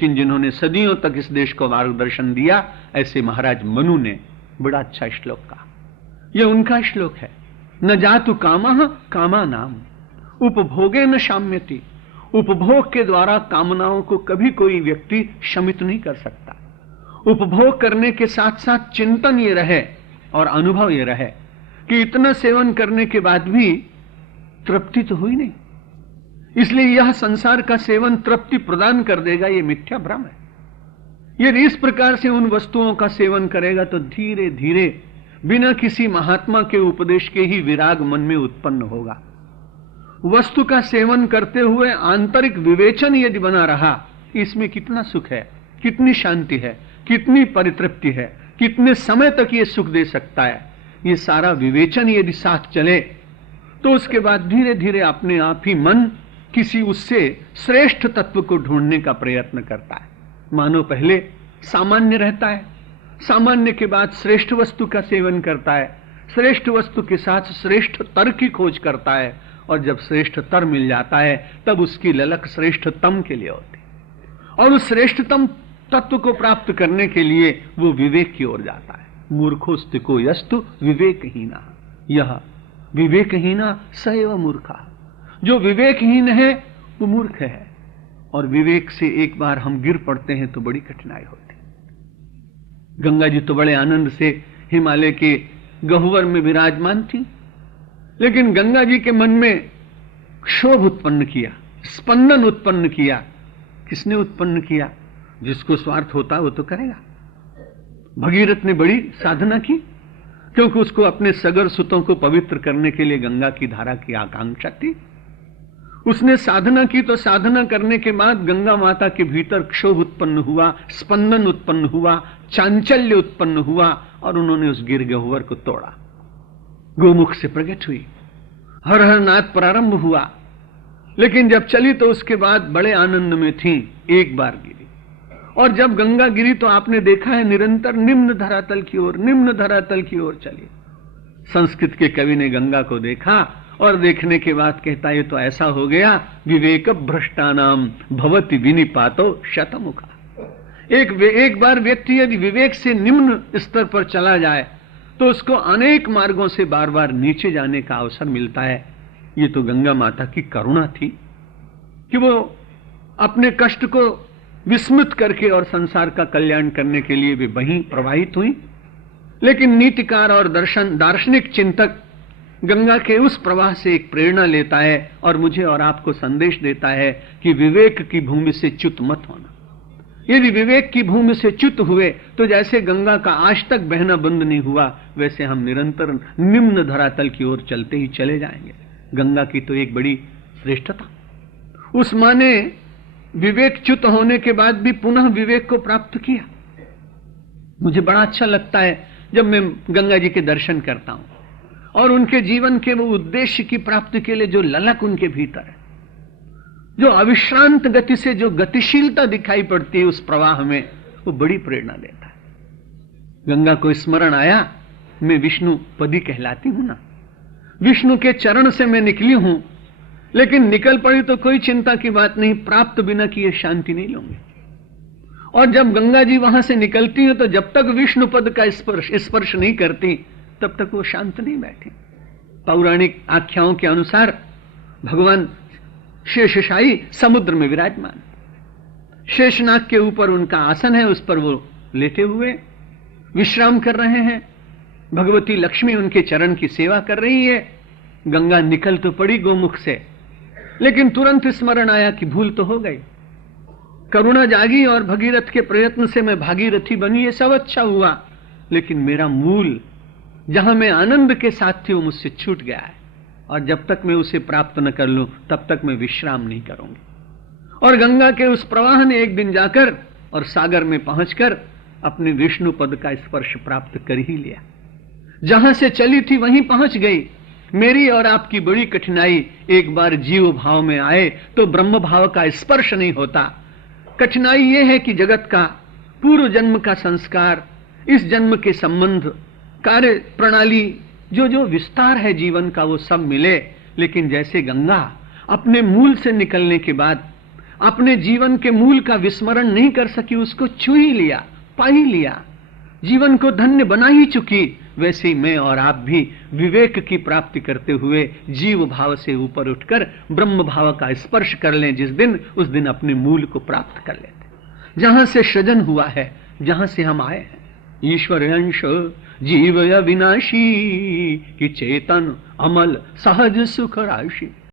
लेकिन जिन्होंने सदियों तक इस देश को मार्गदर्शन दिया, ऐसे महाराज मनु ने बड़ा अच्छा श्लोक कहा। यह उनका श्लोक है। न जातु कामः कामा नाम उपभोगे न शाम्यति। उपभोग के द्वारा कामनाओं को कभी कोई व्यक्ति शमित नहीं कर सकता। उपभोग करने के साथ साथ चिंतन ये रहे और अनुभव ये रहे कि इतना सेवन करने के बाद भी तृप्ति तो हुई नहीं, इसलिए यह संसार का सेवन तृप्ति प्रदान कर देगा, यह मिथ्या भ्रम है। यदि इस प्रकार से उन वस्तुओं का सेवन करेगा तो धीरे धीरे बिना किसी महात्मा के उपदेश के ही विराग मन में उत्पन्न होगा। वस्तु का सेवन करते हुए आंतरिक विवेचन यदि बना रहा, इसमें कितना सुख है, कितनी शांति है, कितनी परितृप्ति है, कितने समय तक ये सुख दे सकता है, ये सारा विवेचन यदि साथ चले तो उसके बाद धीरे धीरे अपने आप ही मन किसी उससे श्रेष्ठ तत्व को ढूंढने का प्रयत्न करता है। मानो पहले सामान्य रहता है, सामान्य के बाद श्रेष्ठ वस्तु का सेवन करता है, श्रेष्ठ वस्तु के साथ श्रेष्ठ तर की खोज करता है, और जब श्रेष्ठ तर मिल जाता है तब उसकी ललक श्रेष्ठतम के लिए होती है, और उस श्रेष्ठतम तत्व को प्राप्त करने के लिए वो विवेक की ओर जाता है। मूर्खोस्तिको यस्तु विवेकहीना, यह विवेकहीना सैव मूर्खा। जो विवेकहीन है वो मूर्ख है, और विवेक से एक बार हम गिर पड़ते हैं तो बड़ी कठिनाई होती है। गंगा जी तो बड़े आनंद से हिमालय के गह्वर में विराजमान थी, लेकिन गंगा जी के मन में क्षोभ उत्पन्न किया, स्पंदन उत्पन्न किया। किसने उत्पन्न किया? जिसको स्वार्थ होता वो तो करेगा। भगीरथ ने बड़ी साधना की, क्योंकि उसको अपने सगर सुतों को पवित्र करने के लिए गंगा की धारा की आकांक्षा थी। उसने साधना की, तो साधना करने के बाद गंगा माता के भीतर क्षोभ उत्पन्न हुआ, स्पंदन उत्पन्न हुआ, चांचल्य उत्पन्न हुआ, और उन्होंने उस गिर गह्वर को तोड़ा। गोमुख से प्रकट हुई, हर हर नाद प्रारंभ हुआ। लेकिन जब चली तो उसके बाद बड़े आनंद में थी। एक बार गिरी, और जब गंगा गिरी तो आपने देखा है निरंतर निम्न धरातल की ओर, निम्न धरातल की ओर चली। संस्कृत के कवि ने गंगा को देखा और देखने के बाद कहता ये तो ऐसा हो गया, विवेक भ्रष्टानाम भवति विनिपातो शतमुखा। एक बार व्यक्ति यदि विवेक से निम्न स्तर पर चला जाए तो उसको अनेक मार्गों से बार बार नीचे जाने का अवसर मिलता है। ये तो गंगा माता की करुणा थी कि वो अपने कष्ट को विस्मृत करके और संसार का कल्याण करने के लिए वे वहीं प्रवाहित हुई। लेकिन नीतिकार और दार्शनिक चिंतक गंगा के उस प्रवाह से एक प्रेरणा लेता है और मुझे और आपको संदेश देता है कि विवेक की भूमि से च्युत मत होना। यदि विवेक की भूमि से च्युत हुए तो जैसे गंगा का आज तक बहना बंद नहीं हुआ, वैसे हम निरंतर निम्न धरातल की ओर चलते ही चले जाएंगे। गंगा की तो एक बड़ी श्रेष्ठता, उस मां ने विवेक च्युत होने के बाद भी पुनः विवेक को प्राप्त किया। मुझे बड़ा अच्छा लगता है जब मैं गंगा जी के दर्शन करता हूं और उनके जीवन के वो उद्देश्य की प्राप्ति के लिए जो ललक उनके भीतर है, जो अविश्रांत गति से जो गतिशीलता दिखाई पड़ती है उस प्रवाह में, वो बड़ी प्रेरणा देता है। गंगा को स्मरण आया, मैं विष्णु पदी कहलाती हूं ना, विष्णु के चरण से मैं निकली हूं, लेकिन निकल पड़ी तो कोई चिंता की बात नहीं, प्राप्त बिना किए शांति नहीं लूंगी। और जब गंगा जी वहां से निकलती है तो जब तक विष्णु पद का स्पर्श नहीं करती तब तक वो शांत नहीं बैठी। पौराणिक आख्याओं के अनुसार भगवान शेषशायी समुद्र में विराजमान, शेषनाग के ऊपर उनका आसन है, उस पर वो लेटे हुए विश्राम कर रहे हैं। भगवती लक्ष्मी उनके चरण की सेवा कर रही है। गंगा निकल तो पड़ी गोमुख से, लेकिन तुरंत स्मरण आया कि भूल तो हो गई। करुणा जागी और भगीरथ के प्रयत्न से मैं भागीरथी बनी, ये सब अच्छा हुआ, लेकिन मेरा मूल जहां मैं आनंद के साथ थी वो मुझसे छूट गया है, और जब तक मैं उसे प्राप्त न कर लूं तब तक मैं विश्राम नहीं करूंगी। और गंगा के उस प्रवाह ने एक दिन जाकर और सागर में पहुंचकर अपने विष्णु पद का स्पर्श प्राप्त कर ही लिया। जहां से चली थी वहीं पहुंच गई। मेरी और आपकी बड़ी कठिनाई, एक बार जीव भाव में आए तो ब्रह्म भाव का स्पर्श नहीं होता। कठिनाई यह है कि जगत का पूर्व जन्म का संस्कार, इस जन्म के संबंध, कार्य प्रणाली, जो जो विस्तार है जीवन का, वो सब मिले। लेकिन जैसे गंगा अपने मूल से निकलने के बाद अपने जीवन के मूल का विस्मरण नहीं कर सकी, उसको छू ही लिया, पा ही लिया, जीवन को धन्य बना ही चुकी, वैसे ही मैं और आप भी विवेक की प्राप्ति करते हुए जीव भाव से ऊपर उठकर ब्रह्म भाव का स्पर्श कर लें जिस दिन, उस दिन अपने मूल को प्राप्त कर लेते, जहां से सृजन हुआ है, जहां से हम आए हैं। ईश्वर अंश जीव अविनाशी कि चेतन अमल सहज सुख राशि।